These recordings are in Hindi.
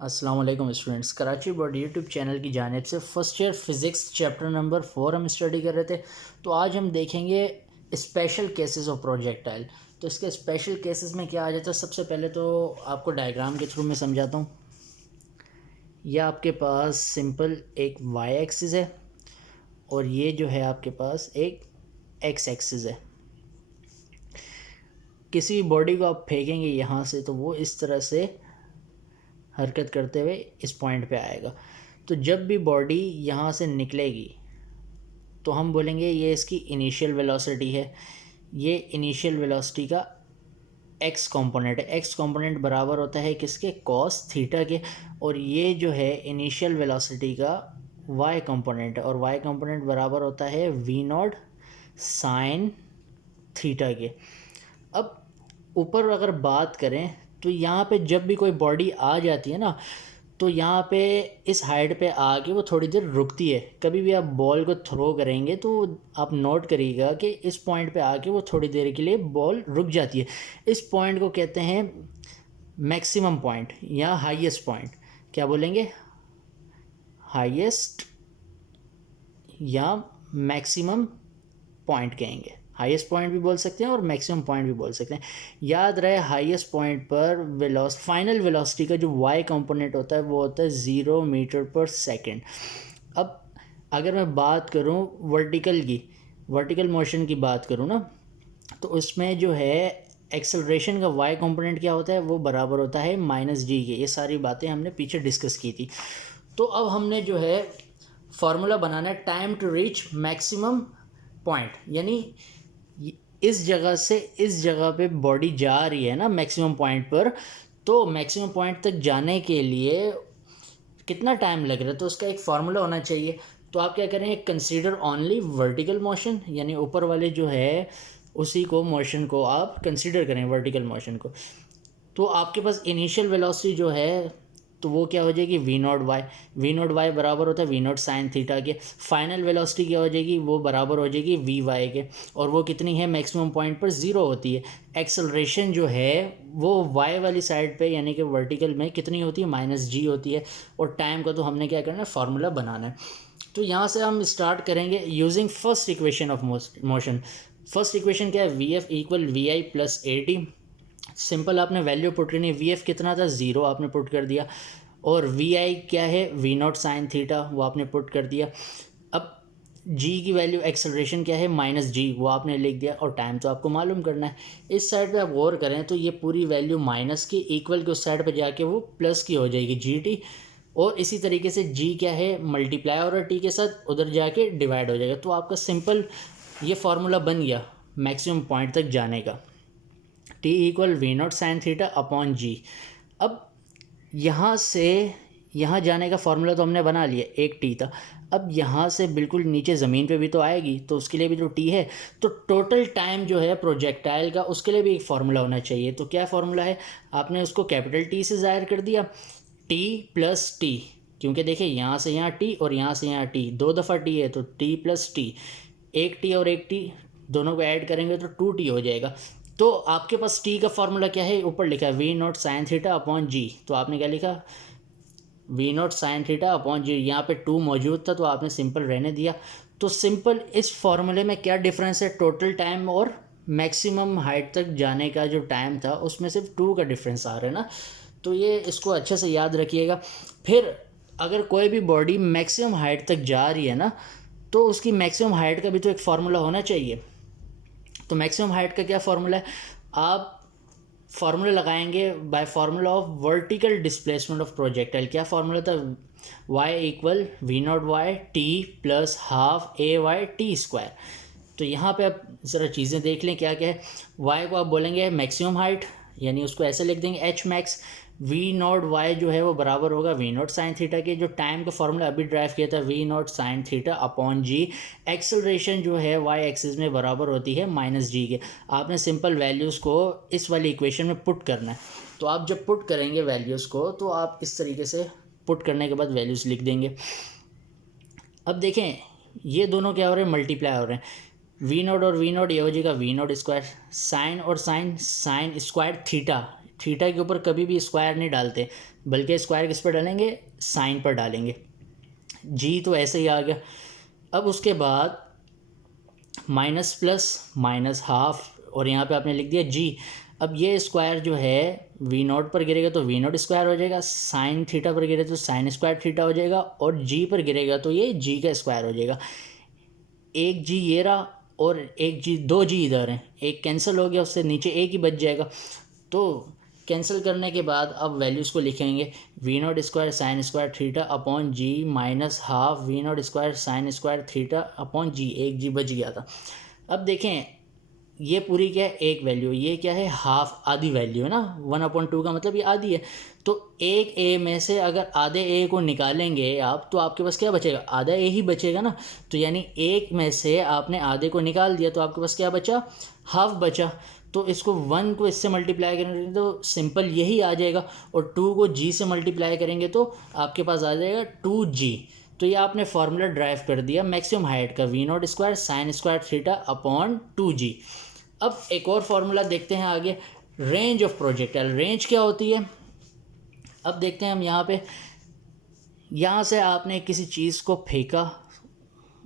अस्सलाम वालेकुम students, Karachi board YouTube channel की जानिब से first year physics chapter number 4 हम स्टडी कर रहे थे। तो आज हम देखेंगे स्पेशल केसेस ऑफ प्रोजेक्टाइल। तो इसके स्पेशल केसेस में क्या आ जाता है, सबसे पहले तो आपको डायग्राम के थ्रू मैं समझाता हूँ। यह आपके पास सिंपल एक वाई एक्सिस है और ये जो है आपके पास एक एक्स एक्सिस है। किसी भी बॉडी को आप फेंकेंगे यहाँ से तो वो इस तरह से हरकत करते हुए इस पॉइंट पे आएगा। तो जब भी बॉडी यहाँ से निकलेगी तो हम बोलेंगे ये इसकी इनिशियल वेलोसिटी है। ये इनिशियल वेलोसिटी का एक्स कंपोनेंट है। एक्स कंपोनेंट बराबर होता है किसके, कॉस थीटा के। और ये जो है इनिशियल वेलोसिटी का वाई कंपोनेंट है और वाई कंपोनेंट बराबर होता है वी नॉट साइन थीटा के। अब ऊपर अगर बात करें तो यहाँ पे जब भी कोई बॉडी आ जाती है ना, तो यहाँ पे इस हाइट पे आके वो थोड़ी देर रुकती है। कभी भी आप बॉल को थ्रो करेंगे तो आप नोट करिएगा कि इस पॉइंट पे आके वो थोड़ी देर के लिए बॉल रुक जाती है। इस पॉइंट को कहते हैं मैक्सिमम पॉइंट या हाईएस्ट पॉइंट। क्या बोलेंगे, हाईएस्ट या मैक्सिमम पॉइंट कहेंगे। हाईएस्ट पॉइंट भी बोल सकते हैं और मैक्सिमम पॉइंट भी बोल सकते हैं। याद रहे हाईएस्ट पॉइंट पर फाइनल वेलोसिटी का जो वाई कंपोनेंट होता है वो होता है 0 मीटर पर सेकेंड। अब अगर मैं बात करूं वर्टिकल मोशन की बात करूं ना, तो उसमें जो है एक्सेलरेशन का वाई कंपोनेंट क्या होता है, वो बराबर होता है -g के। ये सारी बातें हमने पीछे डिस्कस की थी। तो अब हमने जो है फार्मूला बनाना है time to reach maximum point, यानी इस जगह से इस जगह पे बॉडी जा रही है ना मैक्सिमम पॉइंट पर, तो मैक्सिमम पॉइंट तक जाने के लिए कितना टाइम लग रहा है, तो उसका एक फार्मूला होना चाहिए। तो आप क्या करें, कंसीडर ओनली वर्टिकल मोशन, यानी ऊपर वाले जो है उसी को मोशन को आप कंसीडर करें, वर्टिकल मोशन को। तो आपके पास इनिशियल वेलोसिटी जो है तो वो क्या हो जाएगी, वी नॉट वाई बराबर होता है वी नॉट साइन थीटा के। फाइनल वेलोसिटी क्या हो जाएगी, वो बराबर हो जाएगी वी वाई के। और वो कितनी है, मैक्सिमम पॉइंट पर 0 होती है। एक्सेलरेशन जो है वो वाई वाली साइड पे यानी कि वर्टिकल में कितनी होती है, -g होती है। और टाइम का तो हमने क्या करना है, फार्मूला बनाना है। तो यहाँ से हम स्टार्ट करेंगे using first equation of motion. First equation क्या है, V F equal V I plus A T. Simple आपने वैल्यू पुट करनी है। वी एफ कितना था, 0 आपने पुट कर दिया। और वी आई क्या है, वी नॉट साइन थीटा, वो आपने पुट कर दिया। अब जी की वैल्यू एक्सेलरेशन क्या है, -g, वो आपने लिख दिया। और टाइम तो आपको मालूम करना है। इस साइड पे आप गौर करें तो ये पूरी वैल्यू माइनस की, इक्वल के उस साइड पे जाके वो प्लस की हो जाएगी GT। और इसी तरीके से जी क्या है, मल्टीप्लाई और टी के साथ उधर जाके डिवाइड हो जाएगा। तो आपका सिंपल ये फार्मूला बन गया मैक्सिमम पॉइंट तक जाने का, T equal V naught sine theta upon G. अब यहाँ से यहाँ जाने का फार्मूला तो हमने बना लिया, एक टी था। अब यहाँ से बिल्कुल नीचे ज़मीन पे भी तो आएगी, तो उसके लिए भी तो टी है। तो टोटल टाइम जो है प्रोजेक्टाइल का, उसके लिए भी एक फार्मूला होना चाहिए। तो क्या फार्मूला है, आपने उसको कैपिटल टी से ज़ाहिर कर दिया, टी प्लस टी। क्योंकि देखिए यहाँ से यहाँ टी और यहाँ से यहाँ टी, 2 दफ़ा टी है तो टी प्लस टी। एक टी और एक टी दोनों को ऐड करेंगे तो 2t हो जाएगा। तो आपके पास टी का फार्मूला क्या है, ऊपर लिखा है V naught sine theta upon G. तो आपने क्या लिखा, V naught sine theta upon G. यहाँ पे 2 मौजूद था तो आपने सिंपल रहने दिया। तो सिंपल इस फार्मूले में क्या डिफरेंस है, टोटल टाइम और मैक्सिमम हाइट तक जाने का जो टाइम था उसमें सिर्फ 2 का डिफरेंस आ रहा है ना। तो ये इसको अच्छे से याद रखिएगा। फिर अगर कोई भी बॉडी मैक्सिमम हाइट तक जा रही है ना, तो उसकी मैक्सिमम हाइट का भी तो एक फार्मूला होना चाहिए। तो मैक्सिमम हाइट का क्या फार्मूला है, आप फार्मूला लगाएंगे by formula of vertical displacement of projectile. क्या फार्मूला था, y equal V naught Y T plus half A Y T square. तो यहाँ पे आप ज़रा चीज़ें देख लें क्या क्या है। y को आप बोलेंगे मैक्सिमम हाइट, यानी उसको ऐसे लिख देंगे H max. V naught Y जो है वो बराबर होगा वी नॉट साइन थीटा के। जो टाइम का फॉर्मूला अभी ड्राइव किया था, V naught sine theta upon G. Acceleration जो है वाई एक्सिस में बराबर होती है -g के। आपने सिंपल वैल्यूज़ को इस वाली इक्वेशन में पुट करना है। तो आप जब पुट करेंगे वैल्यूज़ को, तो आप इस तरीके से पुट करने के बाद वैल्यूज़ लिख देंगे। अब देखें ये दोनों क्या हो रहे हैं, मल्टीप्लाई हो रहे हैं। वी नॉट और वी नॉट ये हो जाएगा वी नॉट स्क्वायर, साइन और sine sine square theta, theta के ऊपर कभी भी स्क्वायर नहीं डालते, बल्कि स्क्वायर किस पर डालेंगे, साइन पर डालेंगे। जी तो ऐसे ही आ गया। अब उसके बाद माइनस प्लस माइनस हाफ, और यहाँ पे आपने लिख दिया जी। अब ये स्क्वायर जो है वी नॉट पर गिरेगा तो वी नॉट स्क्वायर हो जाएगा, साइन थीटा पर गिरेगा तो साइन स्क्वायर थीटा हो जाएगा, और जी पर गिरेगा तो ये जी का स्क्वायर हो जाएगा। एक जी ये रहा और एक जी, दो जी इधर है, एक कैंसिल हो गया, उससे नीचे एक ही बच जाएगा। तो कैंसिल करने के बाद अब वैल्यूज़ को लिखेंगे, V naught square sine square theta upon G minus half V naught square sine square theta upon G, एक जी बच गया था। अब देखें ये पूरी क्या है, एक वैल्यू, ये क्या है, हाफ, आधी वैल्यू है ना, 1/2 का मतलब ये आधी है। तो एक ए में से अगर आधे ए को निकालेंगे आप, तो आपके पास क्या बचेगा, आधा ए ही बचेगा ना। तो यानी एक में से आपने आधे को निकाल दिया तो आपके पास क्या बचा, हाफ बचा। तो इसको 1 को इससे मल्टीप्लाई करेंगे तो सिंपल यही आ जाएगा, और 2 को जी से मल्टीप्लाई करेंगे तो आपके पास आ जाएगा 2g। तो ये आपने फार्मूला ड्राइव कर दिया मैक्सिमम हाइट का, V naught square sine square theta upon 2g। अब एक और फार्मूला देखते हैं आगे, रेंज ऑफ प्रोजेक्टाइल। रेंज क्या होती है, अब देखते हैं हम यहाँ पे, यहाँ से आपने किसी चीज़ को फेंका,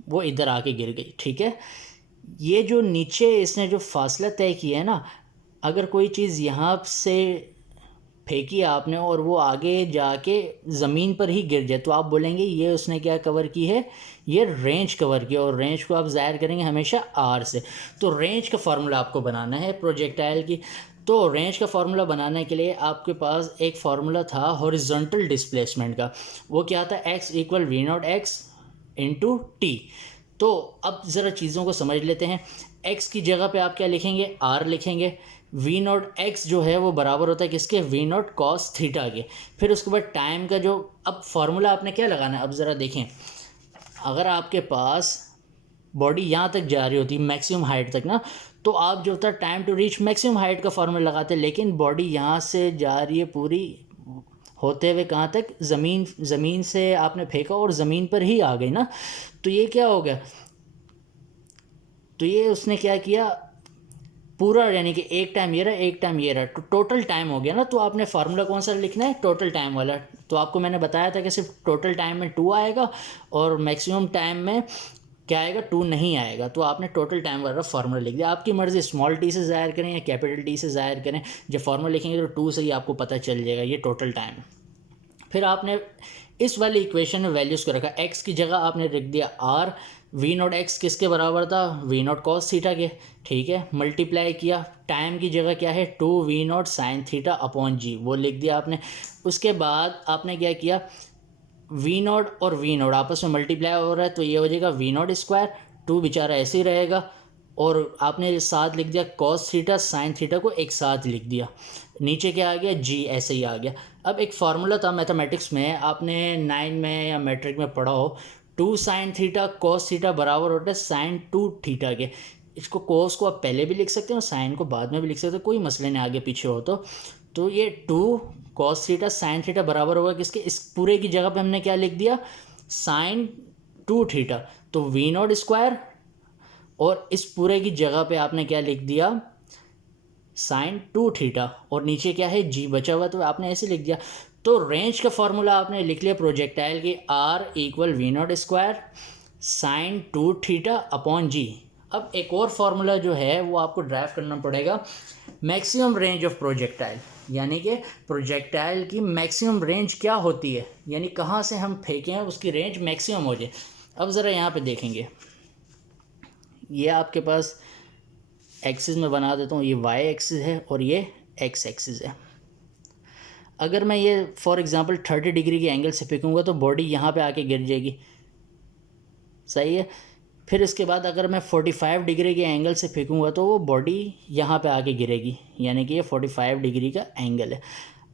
वो इधर आके गिर गई, ठीक है। ये जो नीचे इसने जो फासला तय किया है ना, अगर कोई चीज़ यहाँ से फेंकी आपने और वो आगे जाके ज़मीन पर ही गिर जाए, तो आप बोलेंगे ये उसने क्या कवर की है, ये रेंज कवर की, और रेंज को आप ज़ाहिर करेंगे हमेशा आर से। तो रेंज का फार्मूला आपको बनाना है प्रोजेक्टाइल की। तो रेंज का फार्मूला बनाने के लिए आपके पास एक फार्मूला था हॉरिजॉन्टल डिस्प्लेसमेंट का, वो क्या था, x equal V naught X into T. तो अब ज़रा चीज़ों को समझ लेते हैं। x की जगह पे आप क्या लिखेंगे, r लिखेंगे। वी नॉट एक्स जो है वो बराबर होता है किसके, वी नॉट कॉस थीटा के। फिर उसके बाद टाइम का जो, अब फार्मूला आपने क्या लगाना है, अब ज़रा देखें, अगर आपके पास बॉडी यहाँ तक जा रही होती मैक्सिमम हाइट तक ना, तो आप जो होता है time to reach maximum height का फार्मूला लगाते हैं, लेकिन बॉडी यहाँ से जा रही है पूरी होते हुए कहाँ तक, ज़मीन से आपने फेंका और ज़मीन पर ही आ गई ना। तो ये क्या हो गया, तो ये उसने क्या किया पूरा, यानी कि एक टाइम ये रहा एक टाइम ये रहा, तो टोटल टाइम हो गया ना। तो आपने फार्मूला कौन सा लिखना है, टोटल टाइम वाला। तो आपको मैंने बताया था कि सिर्फ टोटल टाइम में 2 आएगा और मैक्सिमम टाइम में क्या आएगा, 2 नहीं आएगा। तो आपने टोटल टाइम वाला फार्मूला लिख दिया। आपकी मर्ज़ी स्मॉल टी से ज़ाहिर करें या कैपिटल टी से ज़ाहिर करें, जब फार्मूला लिखेंगे तो 2 से ही आपको पता चल जाएगा ये टोटल टाइम। फिर आपने इस वाली इक्वेशन में वैल्यूज़ को रखा, x की जगह आपने रख दिया r, वी नॉट एक्स किसके बराबर था, वी नॉट कॉस थीटा के, ठीक है। मल्टीप्लाई किया, टाइम की जगह क्या है 2 V naught sine theta upon G, वो लिख दिया आपने। उसके बाद आपने क्या किया, वी नॉट और वी नॉट आपस में मल्टीप्लाई हो रहा है, तो ये हो जाएगा वी नॉट स्क्वायर, 2 बेचारा ऐसे ही रहेगा, और आपने साथ लिख दिया कॉस थीटा साइन थीटा को एक साथ लिख दिया, नीचे क्या आ गया जी, ऐसे ही आ गया। अब एक फार्मूला था मैथमेटिक्स में, आपने 9 में या मैट्रिक में पढ़ा हो, 2 साइन थीटा कॉस थीटा बराबर होता है साइन 2 थीटा के। इसको कॉस को आप पहले भी लिख सकते हैं और साइन को बाद में भी लिख सकते हैं, कोई मसले नहीं आगे पीछे हो तो ये 2 कॉस थीटा साइन थीटा बराबर होगा किसके, इस पूरे की जगह पे हमने क्या लिख दिया, साइन 2 थीटा, तो वी नॉट स्क्वायर, और इस पूरे की जगह पे आपने क्या लिख दिया, साइन 2 थीटा, और नीचे क्या है जी बचा हुआ, तो आपने ऐसे लिख दिया। तो रेंज का फार्मूला आपने लिख लिया प्रोजेक्टाइल की, R equal V naught square sine 2 theta upon G. अब एक और फार्मूला जो है वो आपको ड्राइव करना पड़ेगा, मैक्सिमम रेंज ऑफ प्रोजेक्टाइल, यानी कि प्रोजेक्टाइल की मैक्सिमम रेंज क्या होती है, यानी कहाँ से हम फेंकें उसकी रेंज मैक्सिमम हो जाए। अब ज़रा यहाँ पे देखेंगे, ये आपके पास एक्सिस में बना देता हूँ, ये वाई एक्सिस है और ये एक्स एक्सिस है। अगर मैं ये फॉर एग्जांपल 30 डिग्री के एंगल से फेंकूँगा तो बॉडी यहाँ पे आके गिर जाएगी, सही है। फिर इसके बाद अगर मैं 45 डिग्री के एंगल से फेंकूँगा तो वो बॉडी यहाँ पे आके गिरेगी, यानी कि ये 45 डिग्री का एंगल है।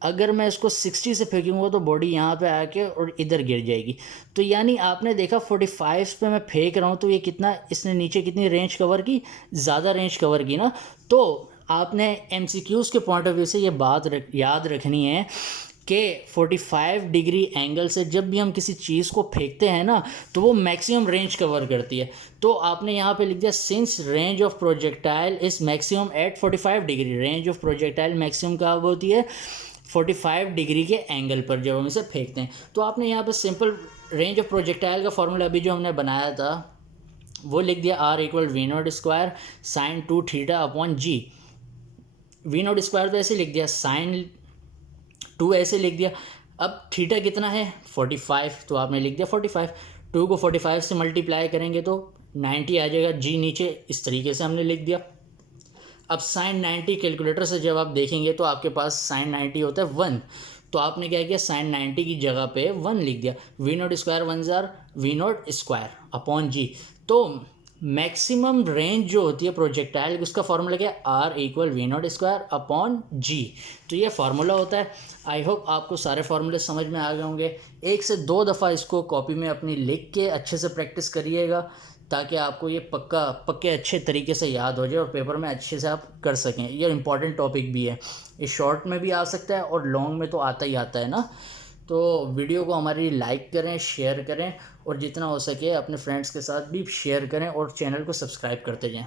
अगर मैं इसको 60 से फेंकूँगा तो बॉडी यहाँ पे आके और इधर गिर जाएगी। तो यानी आपने देखा 45 पे मैं फेंक रहा हूँ तो ये कितना, इसने नीचे कितनी रेंज कवर की, ज़्यादा रेंज कवर की ना। तो आपने MCQs के पॉइंट ऑफ व्यू से ये बात याद रखनी है कि 45 डिग्री एंगल से जब भी हम किसी चीज़ को फेंकते हैं ना तो वो मैक्सिमम रेंज कवर करती है। तो आपने यहाँ पे लिख दिया since range of projectile is maximum at 45 degree, range of projectile maximum कहाँ होती है 45 डिग्री के एंगल पर जब हम इसे फेंकते हैं। तो आपने यहाँ पे सिंपल रेंज ऑफ प्रोजेक्टाइल का फॉर्मूला अभी जो हमने बनाया था वो लिख दिया R equal V naught square sine 2 theta upon G. V naught square तो ऐसे लिख दिया, साइन 2 ऐसे लिख दिया। अब थीटा कितना है 45, तो आपने लिख दिया 45। 2 को 45 से मल्टीप्लाई करेंगे तो 90 आ जाएगा, जी नीचे, इस तरीके से हमने लिख दिया। अब साइन 90 कैलकुलेटर से जब आप देखेंगे तो आपके पास साइन 90 होता है 1, तो आपने क्या किया साइन 90 की जगह पे 1 लिख दिया। वी नॉट स्क्वायर 1 जार V naught square upon G. तो मैक्सिमम रेंज जो होती है प्रोजेक्टाइल उसका फॉर्मूला क्या है R equal V naught square upon G. तो ये फार्मूला होता है। आई होप आपको सारे फार्मूले समझ में आ गए होंगे। 1 से 2 दफ़ा इसको कॉपी में अपनी लिख के अच्छे से प्रैक्टिस करिएगा ताकि आपको ये पक्के अच्छे तरीके से याद हो जाए और पेपर में अच्छे से आप कर सकें। ये इम्पॉर्टेंट टॉपिक भी है, ये शॉर्ट में भी आ सकता है और लॉन्ग में तो आता ही आता है ना। तो वीडियो को हमारी लाइक करें, शेयर करें और जितना हो सके अपने फ्रेंड्स के साथ भी शेयर करें और चैनल को सब्सक्राइब करते जाएं।